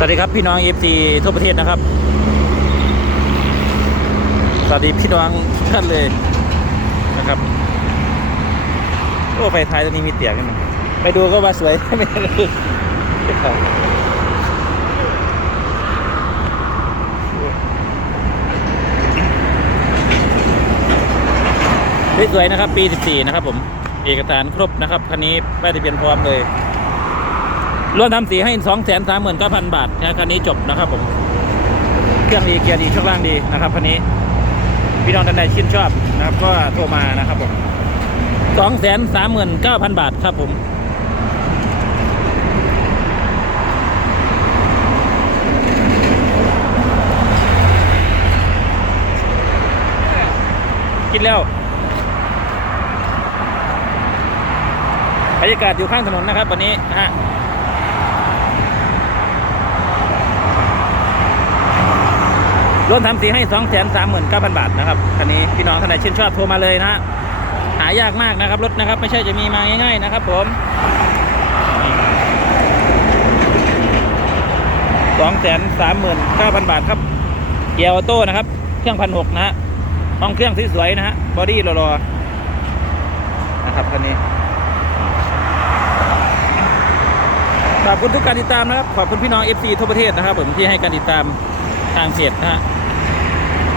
สวัสดีครับพี่น้องเอฟซีทั่วประเทศนะครับ สวัสดีพี่น้องทุกท่านเลยนะครับโอ้ไฟท้ายตัวนี้มีเตียงกันไหมไปดูก็ว่าสวยไม่ได้เลยสวยนะครับปี 14 นะครับผม เอกสารครบนะครับ คันนี้ป้ายทะเบียนพร้อมเลย รวมทำสีให้สองแสนสามหมื่นเก้าพันบาทคันนี้จบนะครับผมเครื่องดีเกียร์ดีช่วงล่างดีนะครับคันนี้พี่น้องท่านใดชื่นชอบนะครับ ก็โทรมานะครับผมสองแสนสามหมื่นเก้าพันบาทครับผมคิดแล้วบรรยากาศอยู่ข้างถนนนะครับวันนี้นะฮะ รวมทำสีให้สองแสนสามหมื่นเก้าพันบาทนะครับคันนี้พี่น้องท่านใดชื่นชอบโทรมาเลยนะฮะหายากมากนะครับรถนะครับ ไม่ใช่จะมีมาง่าย ๆนะครับ ผมสองแสนสามหมื่นเก้าพันบาทครับเกียร์ออโต้นะครับ เครื่องพันหกนะฮะห้องเครื่องสวยๆนะฮะบอดี้รอๆนะครับคันนี้ขอบคุณทุกการติดตามนะครับ ขอบคุณพี่น้อง FC ทั่วประเทศนะครับผมที่ให้การติดตามทางเพจนะฮะ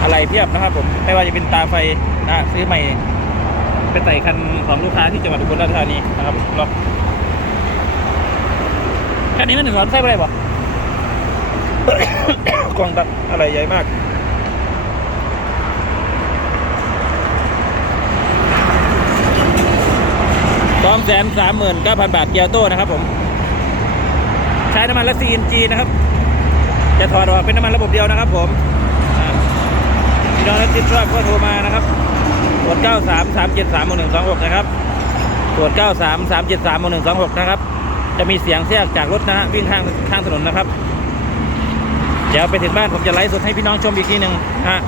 อะไรเพียบนะครับ ผมไม่ว่าจะเป็นตาไฟนะซื้อใหม่ไปใส่คันของลูกค้าที่จังหวัดอุบลราชธานีนะครับล็อกคันนี้มันหนึ่งร้อนไส้อะไรบ่กล่องตัดอะไรใหญ่มากสองแสนสามหมื่นเก้าพันบาทเกียร์โต้นะครับผม ใช้น้ำมันและ CNG นะครับ จะถอดออกเป็นน้ำมันระบบเดียวนะครับผม นที่ชื่นชอบก็โทรมานะครับตรวจ93 373 1126 นะครับตรวจ93 373 1126 นะครับ จะมีเสียงแทรกจากรถนะฮะวิ่งข้างข้างถนนนะครับ เดี๋ยวไปถึงบ้านผมจะไลฟ์สดให้พี่น้องชมอีกทีหนึ่งฮะ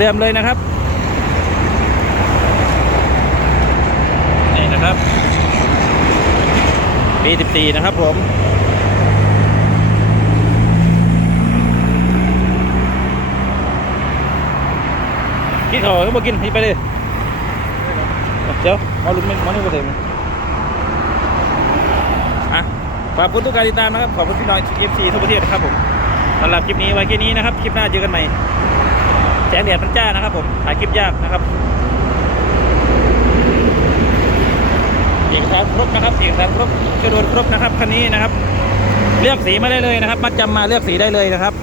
เดิมๆเลยนะครับ นี่นะครับปี14นะครับผม กินข้าวก็มากินพี่ไปเลยเดี๋ยวเอาลุ้นมันนี่ไปเลยอะขอบคุณทุกการติดตามนะครับ ขอบคุณพี่น้องเอฟซีทั่วประเทศนะครับผมสำหรับคลิปนี้ไว้แค่นี้นะครับ คลิปหน้าเจอกันใหม่แสงแดดมันจ้านะครับผมถ่ายคลิปยากนะครับเอกสารครบนะครับเอกสารครบกระโดดครบนะครับคันนี้นะครับ เลือกสีมาได้เลยนะครับ มัดจำมาเลือกสีได้เลยนะครับ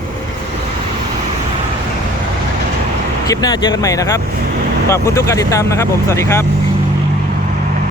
คลิปหน้าเจอกันใหม่นะครับ ขอบคุณทุกการติดตามนะครับผม สวัสดีครับ